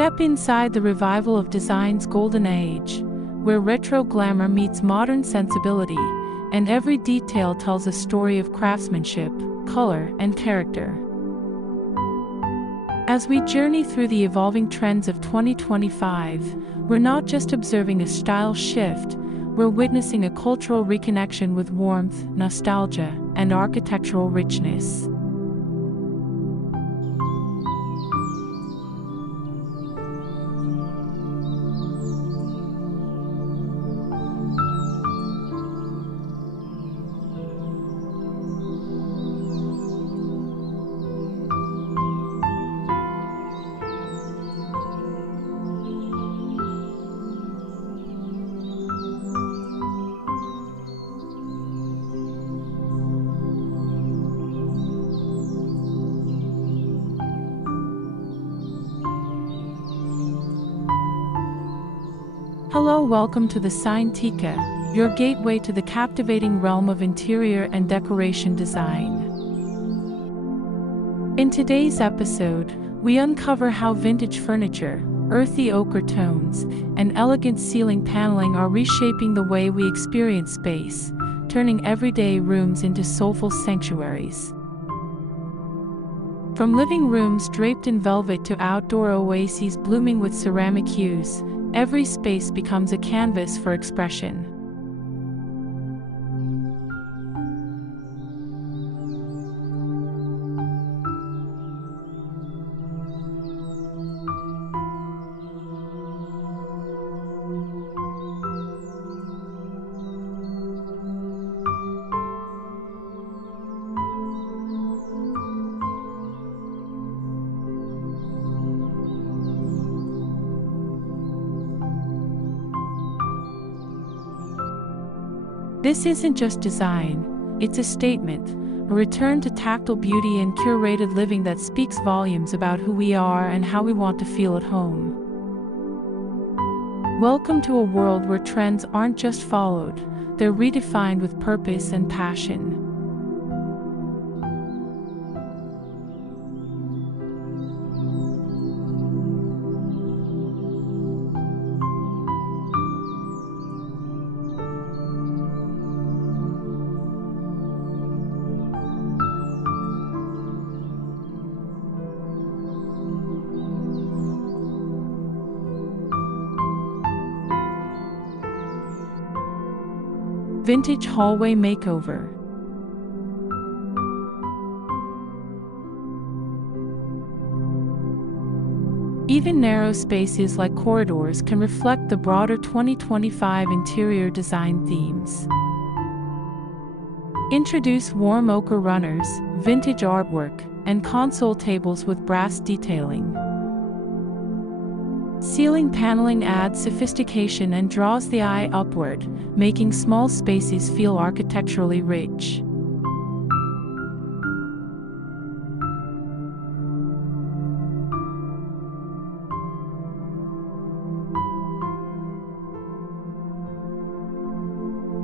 Step inside the revival of design's golden age, where retro glamour meets modern sensibility, and every detail tells a story of craftsmanship, color, and character. As we journey through the evolving trends of 2025, we're not just observing a style shift, we're witnessing a cultural reconnection with warmth, nostalgia, and architectural richness. Hello, welcome to the Cinteca, your gateway to the captivating realm of interior and decoration design. In today's episode, we uncover how vintage furniture, earthy ochre tones, and elegant ceiling paneling are reshaping the way we experience space, turning everyday rooms into soulful sanctuaries. From living rooms draped in velvet to outdoor oases blooming with ceramic hues, every space becomes a canvas for expression. This isn't just design, it's a statement, a return to tactile beauty and curated living that speaks volumes about who we are and how we want to feel at home. Welcome to a world where trends aren't just followed, they're redefined with purpose and passion. Vintage hallway makeover. Even narrow spaces like corridors can reflect the broader 2025 interior design themes. Introduce warm ochre runners, vintage artwork, and console tables with brass detailing. Ceiling paneling adds sophistication and draws the eye upward, making small spaces feel architecturally rich.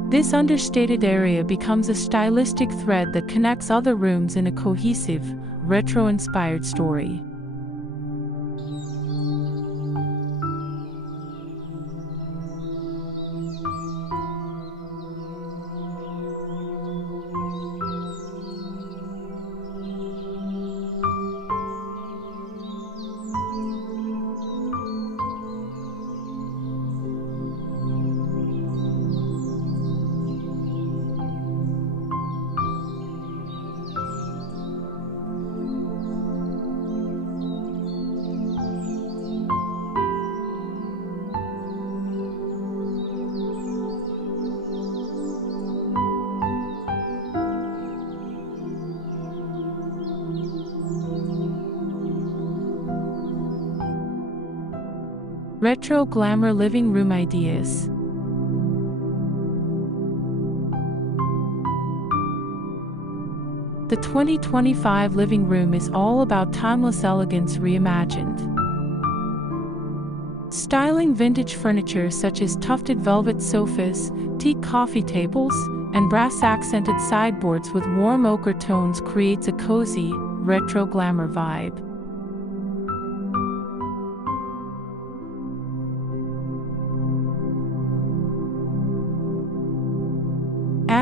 This understated area becomes a stylistic thread that connects other rooms in a cohesive, retro-inspired story. Retro glamour living room ideas. The 2025 living room is all about timeless elegance reimagined. Styling vintage furniture such as tufted velvet sofas, teak coffee tables, and brass-accented sideboards with warm ochre tones creates a cozy, retro glamour vibe.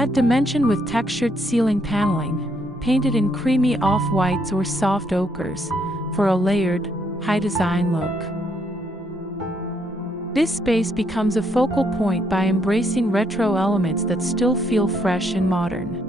Add dimension with textured ceiling paneling, painted in creamy off-whites or soft ochres, for a layered, high-design look. This space becomes a focal point by embracing retro elements that still feel fresh and modern.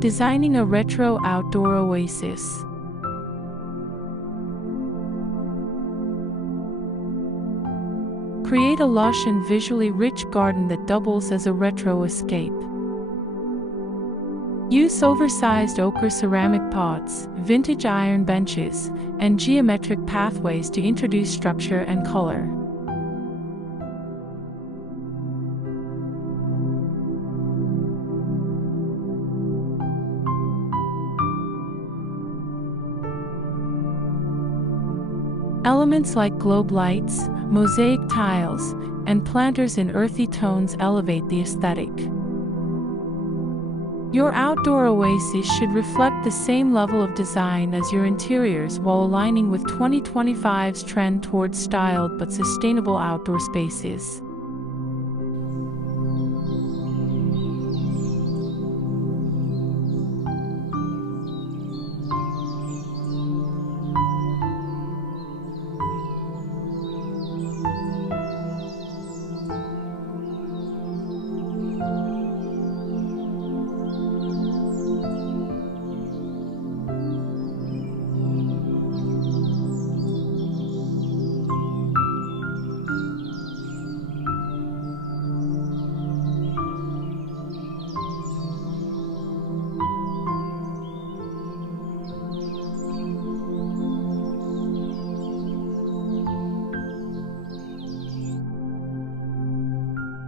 Designing a retro outdoor oasis. Create a lush and visually rich garden that doubles as a retro escape. Use oversized ochre ceramic pots, vintage iron benches, and geometric pathways to introduce structure and color. Elements like globe lights, mosaic tiles, and planters in earthy tones elevate the aesthetic. Your outdoor oasis should reflect the same level of design as your interiors while aligning with 2025's trend towards styled but sustainable outdoor spaces.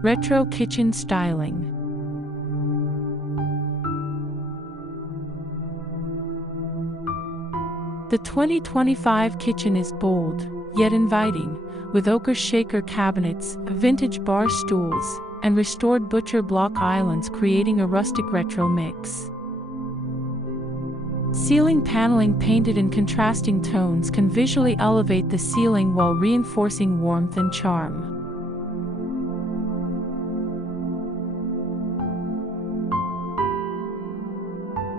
Retro kitchen styling. The 2025 kitchen is bold, yet inviting, with ochre shaker cabinets, vintage bar stools, and restored butcher block islands creating a rustic retro mix. Ceiling paneling painted in contrasting tones can visually elevate the ceiling while reinforcing warmth and charm.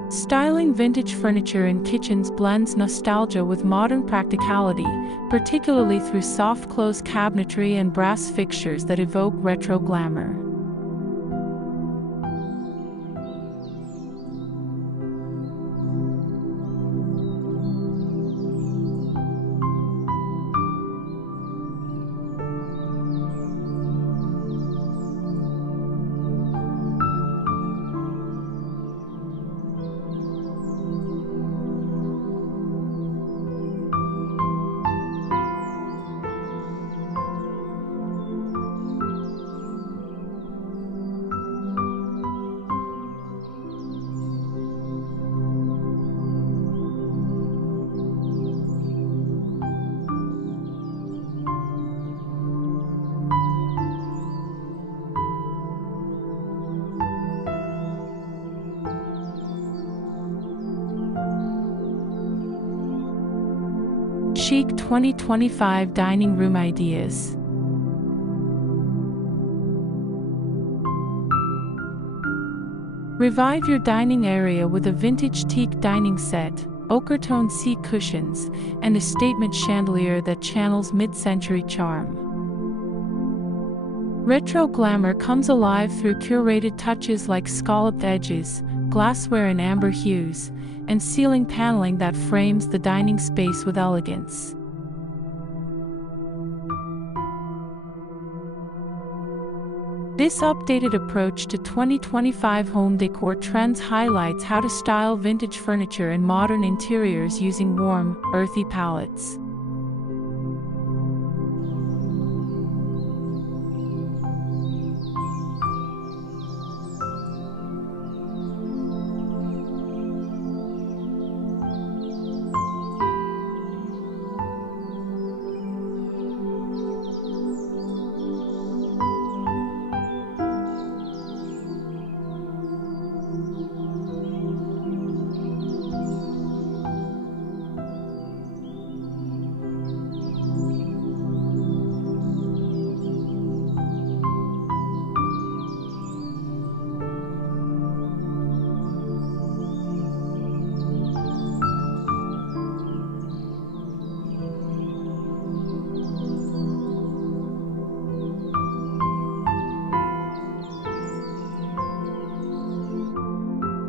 Styling vintage furniture in kitchens blends nostalgia with modern practicality, particularly through soft-close cabinetry and brass fixtures that evoke retro glamour. Chic 2025 dining room ideas. Revive your dining area with a vintage teak dining set, ochre-tone seat cushions, and a statement chandelier that channels mid-century charm. Retro glamour comes alive through curated touches like scalloped edges, glassware in amber hues, and ceiling paneling that frames the dining space with elegance. This updated approach to 2025 home decor trends highlights how to style vintage furniture and modern interiors using warm, earthy palettes.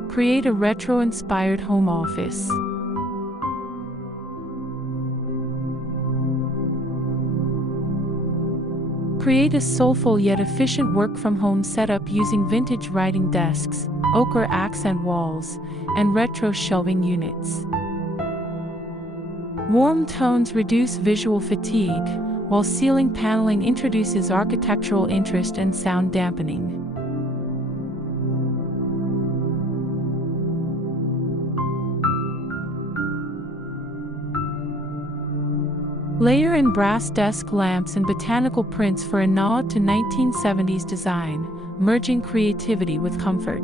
Create a retro-inspired home office. Create a soulful yet efficient work-from-home setup using vintage writing desks, ochre accent walls, and retro shelving units. Warm tones reduce visual fatigue, while ceiling paneling introduces architectural interest and sound dampening. Layer in brass desk lamps and botanical prints for a nod to 1970s design, merging creativity with comfort.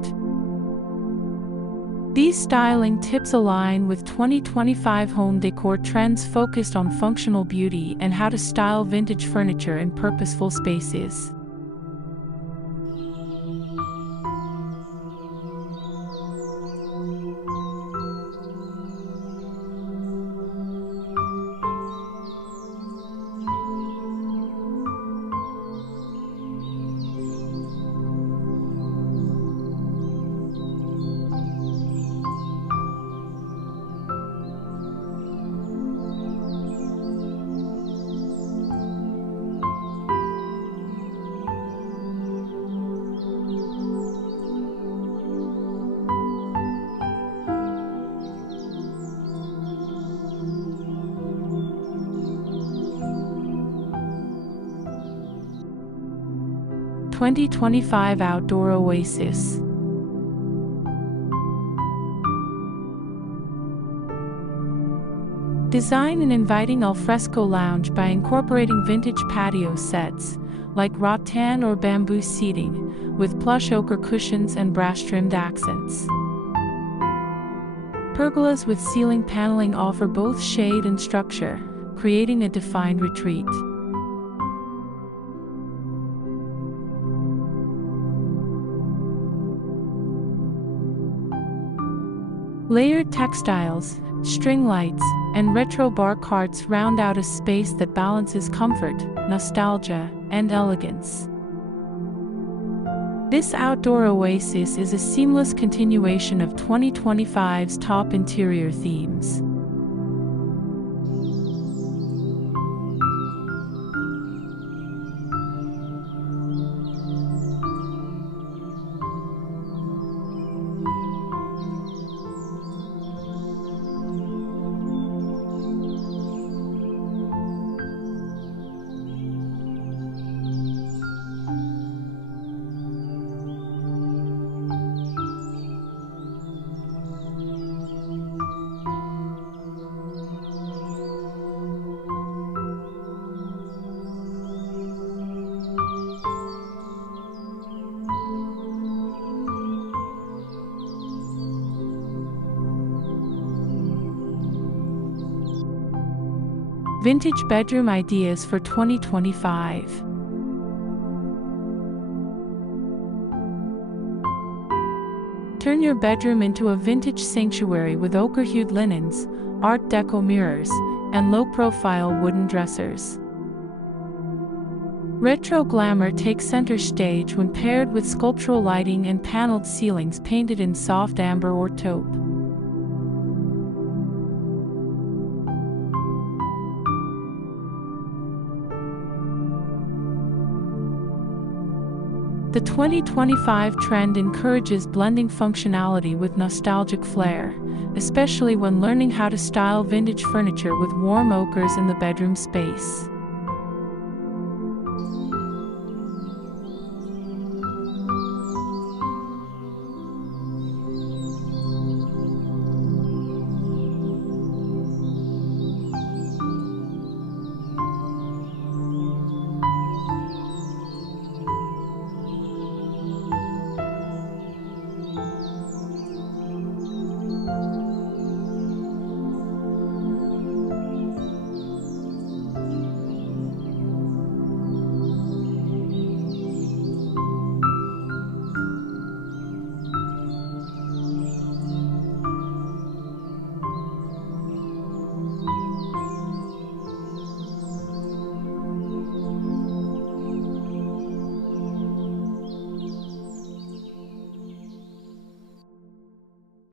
These styling tips align with 2025 home decor trends focused on functional beauty and how to style vintage furniture in purposeful spaces. (2025) Outdoor Oasis. Design an inviting alfresco lounge by incorporating vintage patio sets, like rattan or bamboo seating, with plush ochre cushions and brass-trimmed accents. Pergolas with ceiling paneling offer both shade and structure, creating a defined retreat. Layered textiles, string lights, and retro bar carts round out a space that balances comfort, nostalgia, and elegance. This outdoor oasis is a seamless continuation of 2025's top interior themes. Vintage bedroom ideas for 2025. Turn your bedroom into a vintage sanctuary with ochre-hued linens, Art Deco mirrors, and low-profile wooden dressers. Retro glamour takes center stage when paired with sculptural lighting and paneled ceilings painted in soft amber or taupe. The 2025 trend encourages blending functionality with nostalgic flair, especially when learning how to style vintage furniture with warm ochres in the bedroom space.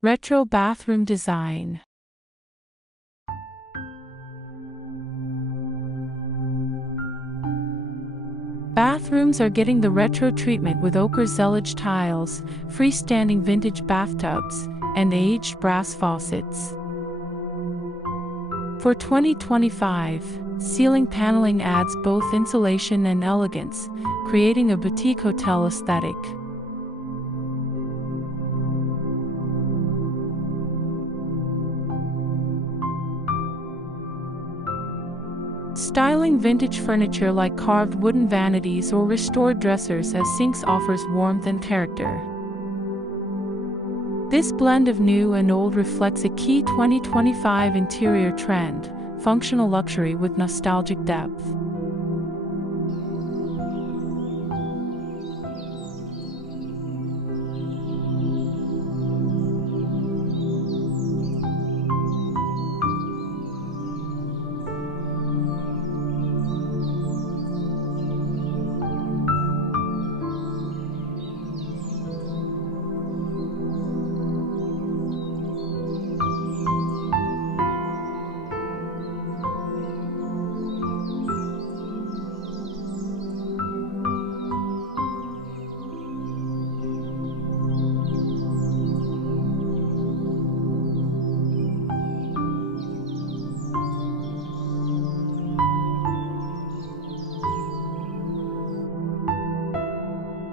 Retro bathroom design. Bathrooms are getting the retro treatment with ochre zellage tiles, freestanding vintage bathtubs, and aged brass faucets. For 2025, ceiling paneling adds both insulation and elegance, creating a boutique hotel aesthetic. Styling vintage furniture like carved wooden vanities or restored dressers as sinks offers warmth and character. This blend of new and old reflects a key 2025 interior trend: functional luxury with nostalgic depth.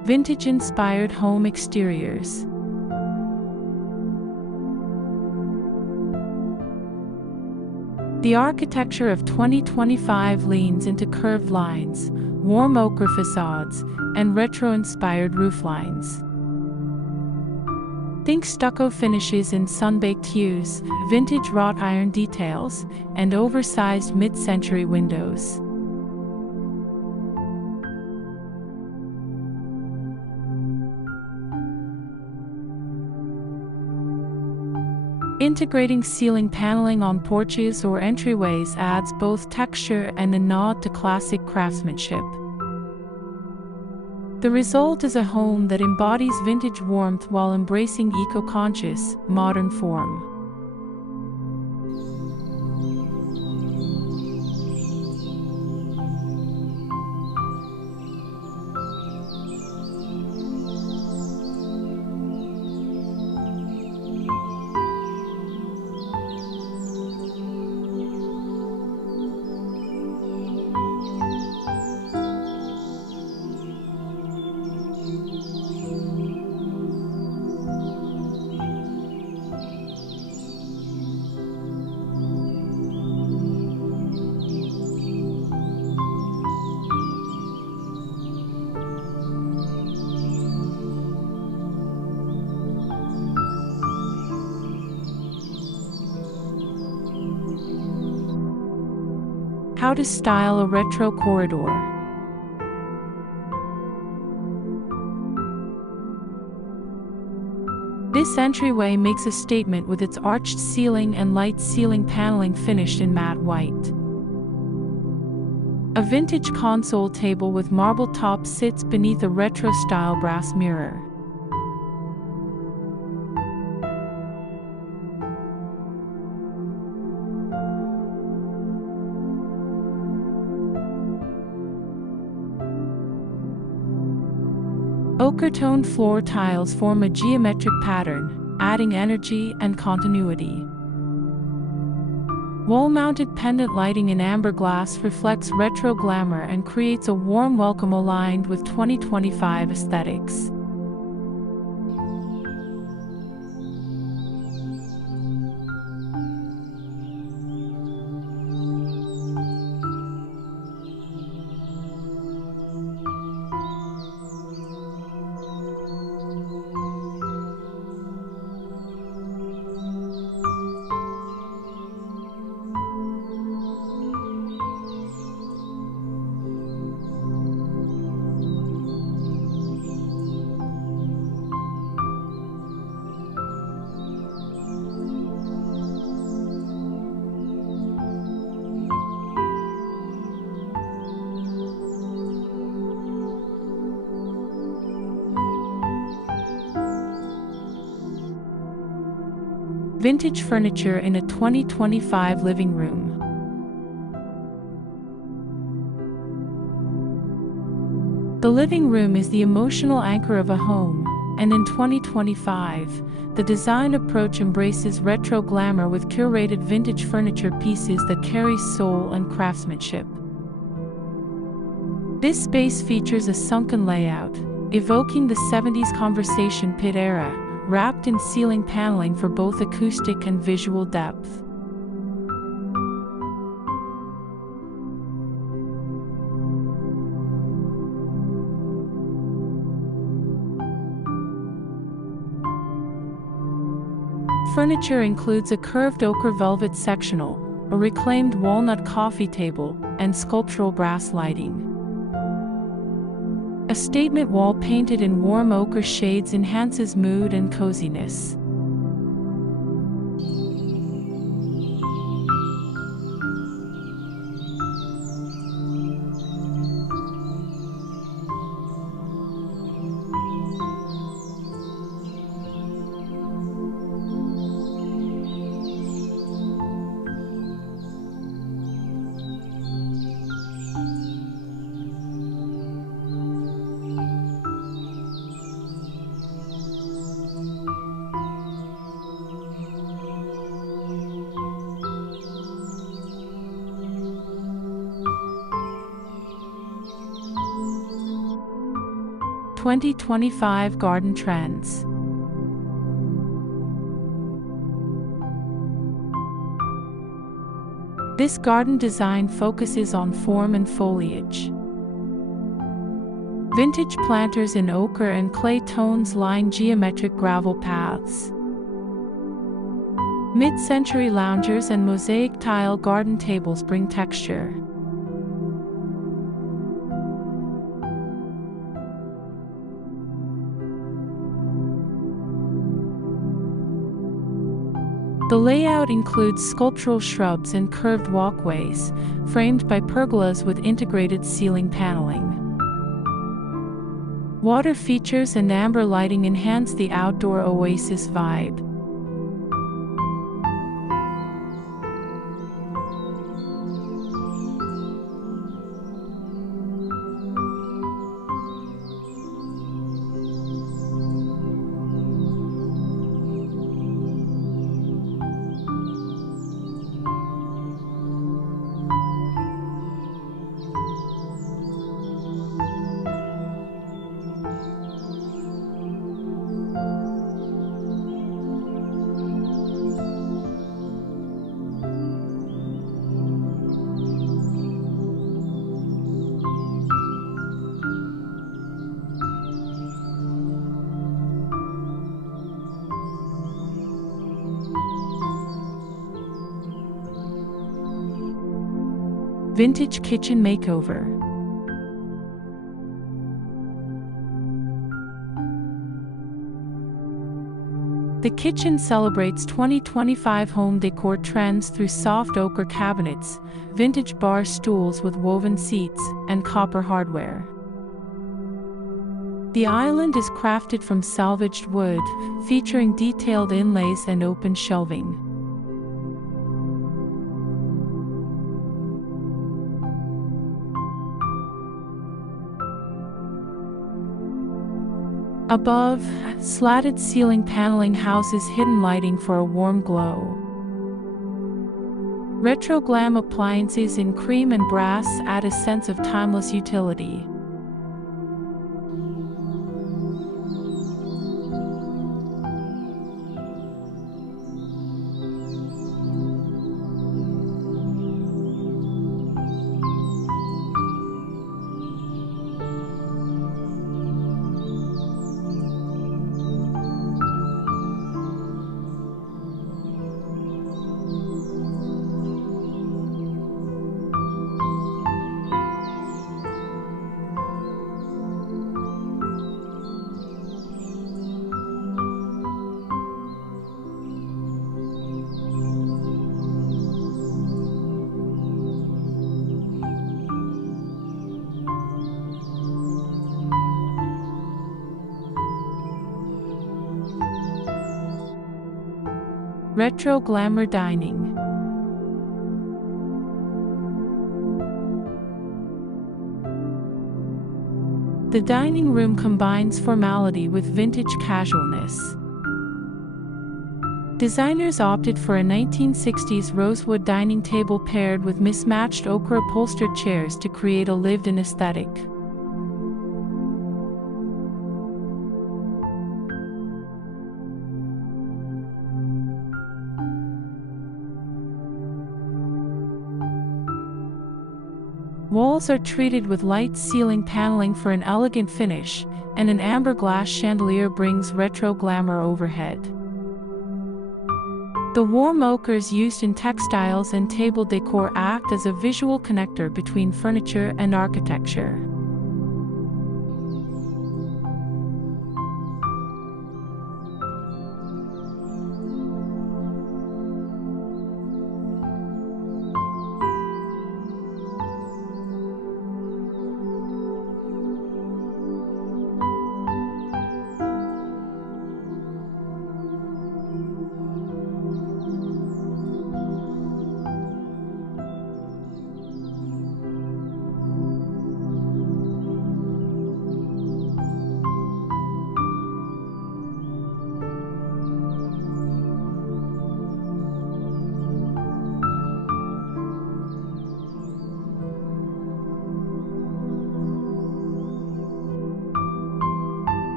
Vintage-inspired home exteriors. The architecture of 2025 leans into curved lines, warm ochre facades, and retro-inspired rooflines. Think stucco finishes in sun-baked hues, vintage wrought iron details, and oversized mid-century windows. Integrating ceiling paneling on porches or entryways adds both texture and a nod to classic craftsmanship. The result is a home that embodies vintage warmth while embracing eco-conscious, modern form. How to style a retro corridor. This entryway makes a statement with its arched ceiling and light ceiling paneling finished in matte white. A vintage console table with marble top sits beneath a retro-style brass mirror. Ochre-toned floor tiles form a geometric pattern, adding energy and continuity. Wall-mounted pendant lighting in amber glass reflects retro glamour and creates a warm welcome aligned with 2025 aesthetics. Vintage furniture in a 2025 living room. The living room is the emotional anchor of a home, and in 2025, the design approach embraces retro glamour with curated vintage furniture pieces that carry soul and craftsmanship. This space features a sunken layout, evoking the 70s conversation pit era, wrapped in ceiling paneling for both acoustic and visual depth. Furniture includes a curved ochre velvet sectional, a reclaimed walnut coffee table, and sculptural brass lighting. A statement wall painted in warm ochre shades enhances mood and coziness. (2025) Garden Trends. This garden design focuses on form and foliage. Vintage planters in ochre and clay tones line geometric gravel paths. Mid-century loungers and mosaic tile garden tables bring texture. The layout includes sculptural shrubs and curved walkways, framed by pergolas with integrated ceiling paneling. Water features and amber lighting enhance the Outdoor Oasis vibe. Vintage kitchen makeover. The kitchen celebrates 2025 home decor trends through soft ochre cabinets, vintage bar stools with woven seats, and copper hardware. The island is crafted from salvaged wood, featuring detailed inlays and open shelving. Above, slatted ceiling paneling houses hidden lighting for a warm glow. Retro glam appliances in cream and brass add a sense of timeless utility. Retro glamour dining. The dining room combines formality with vintage casualness. Designers opted for a 1960s rosewood dining table paired with mismatched ochre upholstered chairs to create a lived-in aesthetic. Walls are treated with light ceiling paneling for an elegant finish, and an amber glass chandelier brings retro glamour overhead. The warm ochres used in textiles and table decor act as a visual connector between furniture and architecture.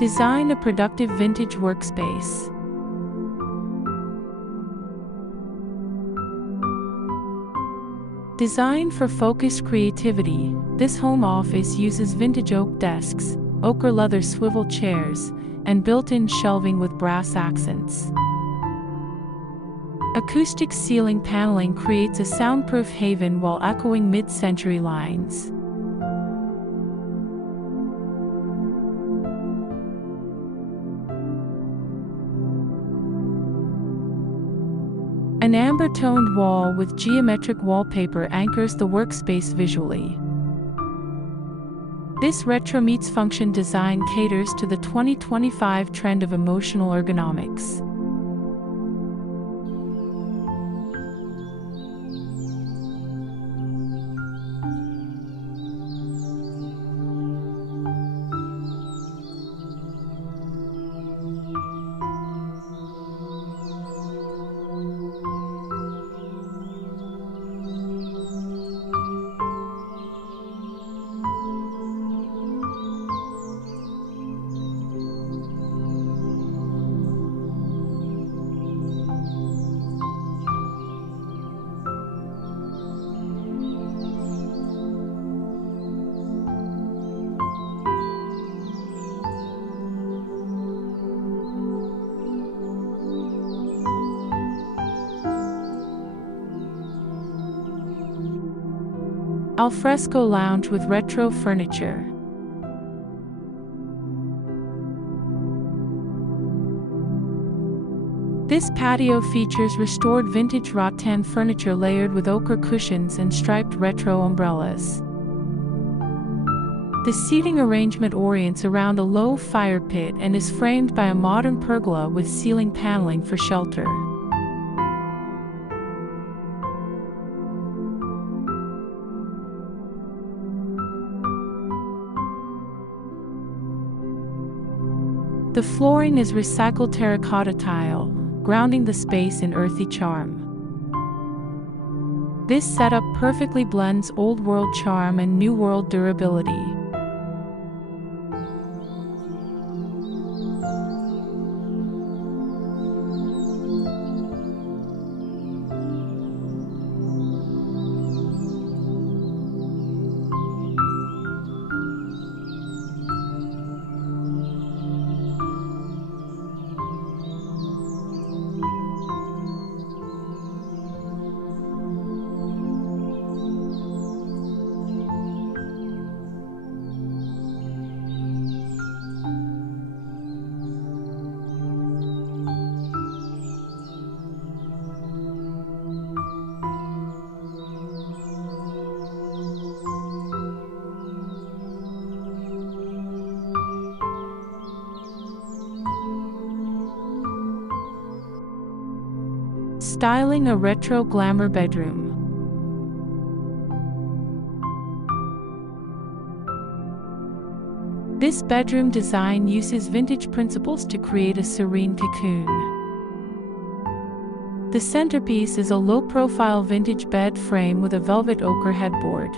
Design a productive vintage workspace. Designed for focused creativity, this home office uses vintage oak desks, ochre leather swivel chairs, and built-in shelving with brass accents. Acoustic ceiling paneling creates a soundproof haven while echoing mid-century lines. An amber-toned wall with geometric wallpaper anchors the workspace visually. This retro meets function design caters to the 2025 trend of emotional ergonomics. Alfresco lounge with retro furniture. This patio features restored vintage rattan furniture layered with ochre cushions and striped retro umbrellas. The seating arrangement orients around a low fire pit and is framed by a modern pergola with ceiling paneling for shelter. The flooring is recycled terracotta tile, grounding the space in earthy charm. This setup perfectly blends old-world charm and new-world durability. Styling a retro glamour bedroom. This bedroom design uses vintage principles to create a serene cocoon. The centerpiece is a low-profile vintage bed frame with a velvet ochre headboard.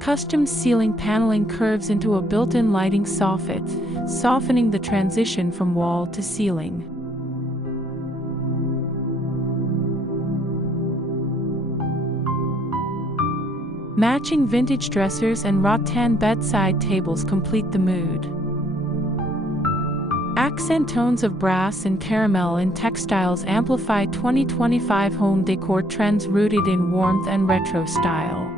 Custom ceiling paneling curves into a built-in lighting soffit, softening the transition from wall to ceiling. Matching vintage dressers and rattan bedside tables complete the mood. Accent tones of brass and caramel in textiles amplify 2025 home decor trends rooted in warmth and retro style.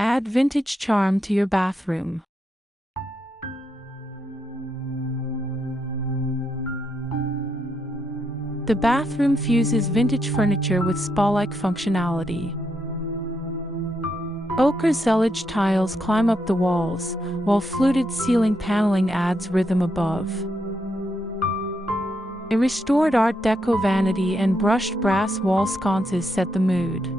Add vintage charm to your bathroom. The bathroom fuses vintage furniture with spa-like functionality. Ochre zellige tiles climb up the walls, while fluted ceiling paneling adds rhythm above. A restored Art Deco vanity and brushed brass wall sconces set the mood.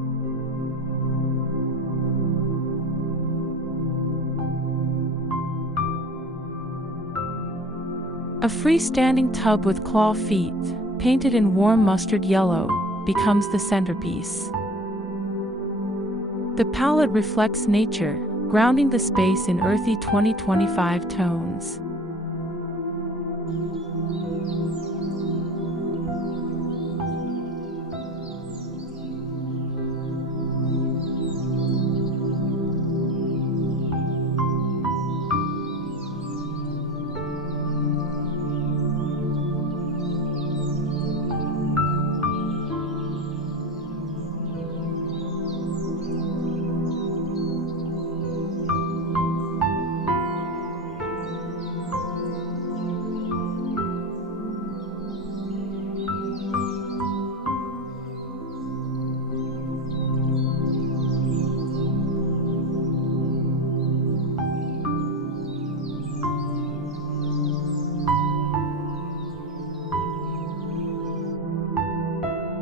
A freestanding tub with claw feet, painted in warm mustard yellow, becomes the centerpiece. The palette reflects nature, grounding the space in earthy 2025 tones.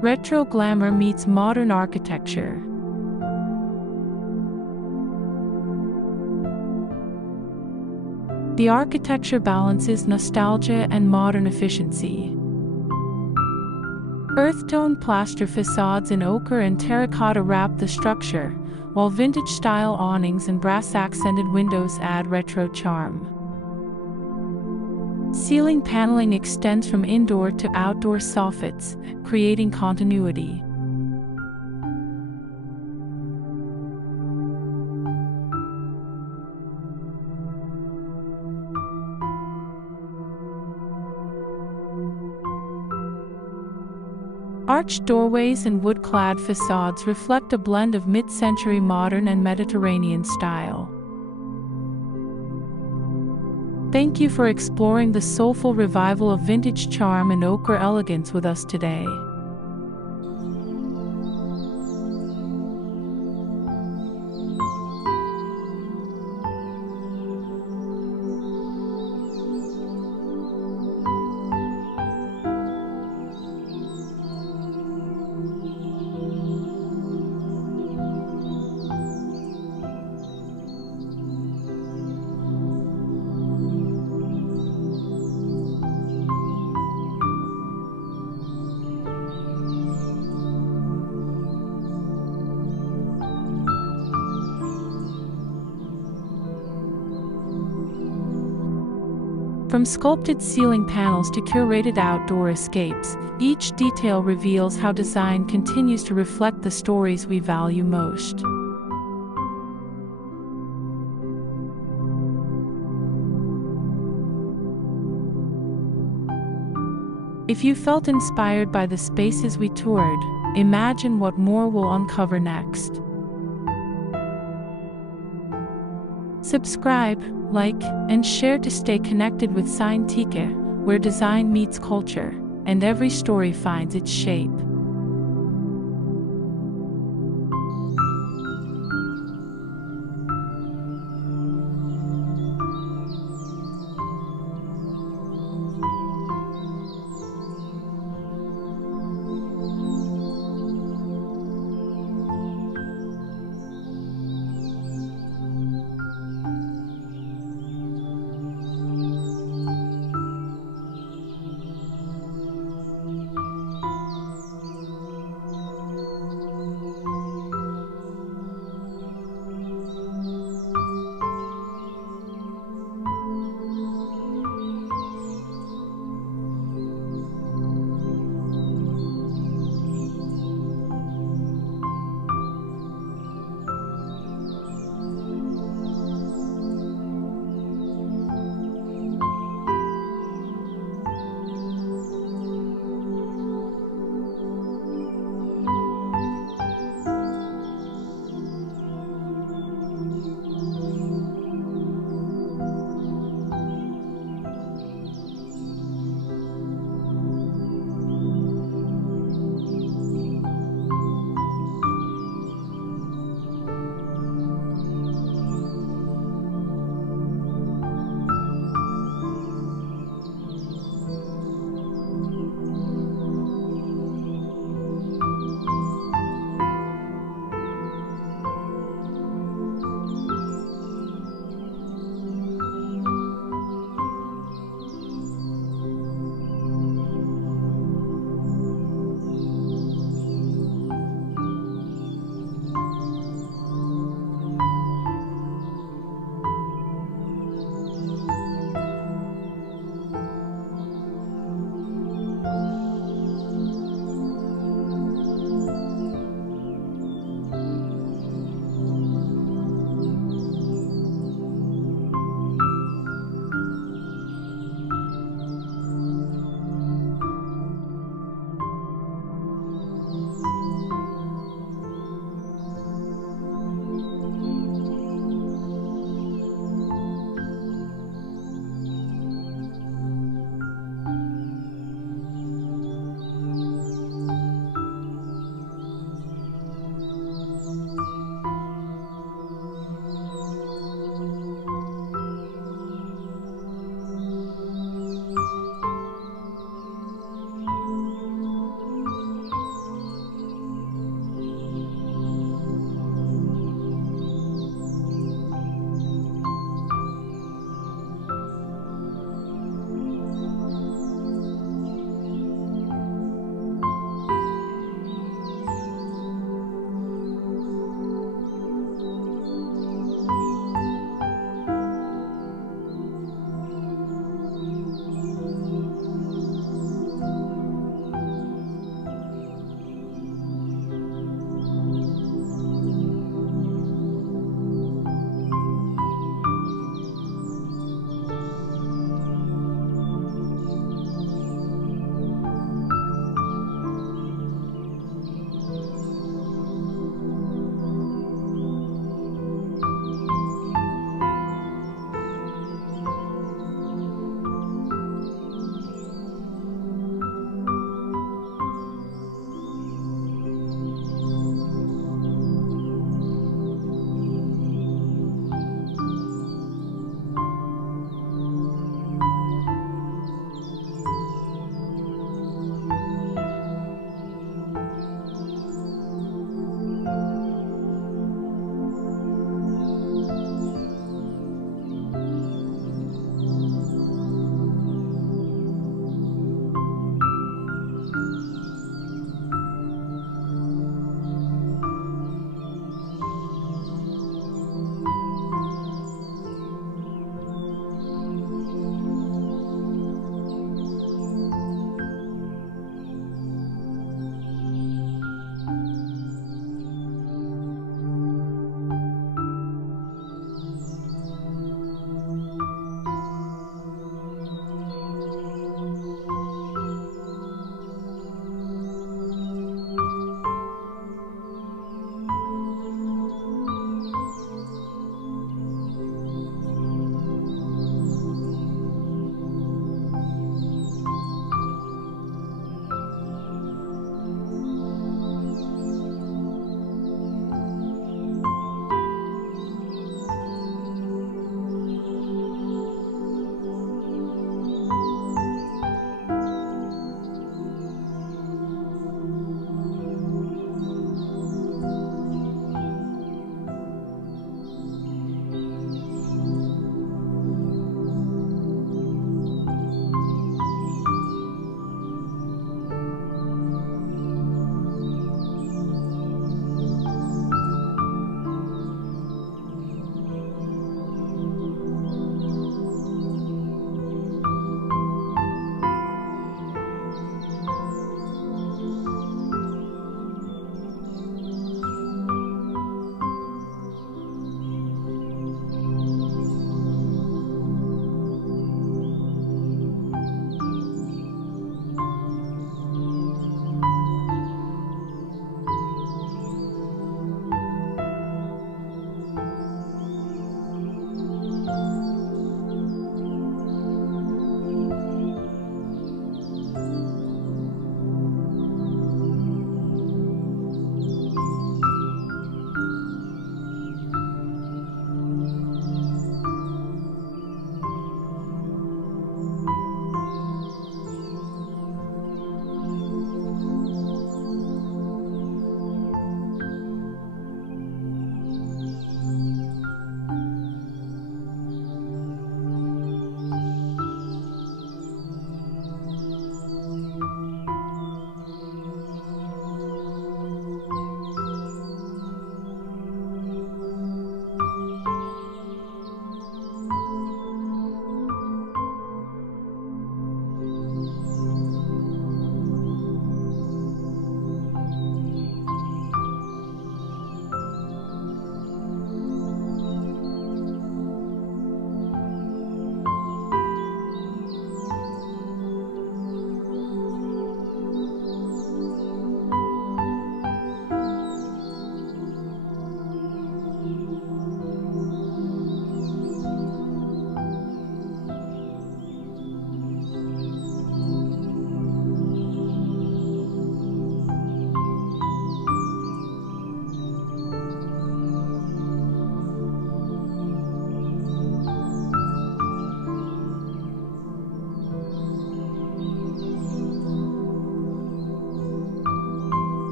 Retro glamour meets modern architecture. The architecture balances nostalgia and modern efficiency. Earth-tone plaster facades in ochre and terracotta wrap the structure, while vintage-style awnings and brass-accented windows add retro charm. Ceiling paneling extends from indoor to outdoor soffits, creating continuity. Arched doorways and wood-clad facades reflect a blend of mid-century modern and Mediterranean style. Thank you for exploring the soulful revival of vintage charm and ochre elegance with us today. From sculpted ceiling panels to curated outdoor escapes, each detail reveals how design continues to reflect the stories we value most. If you felt inspired by the spaces we toured, imagine what more we'll uncover next. Subscribe, like, and share to stay connected with Chic, where design meets culture, and every story finds its shape.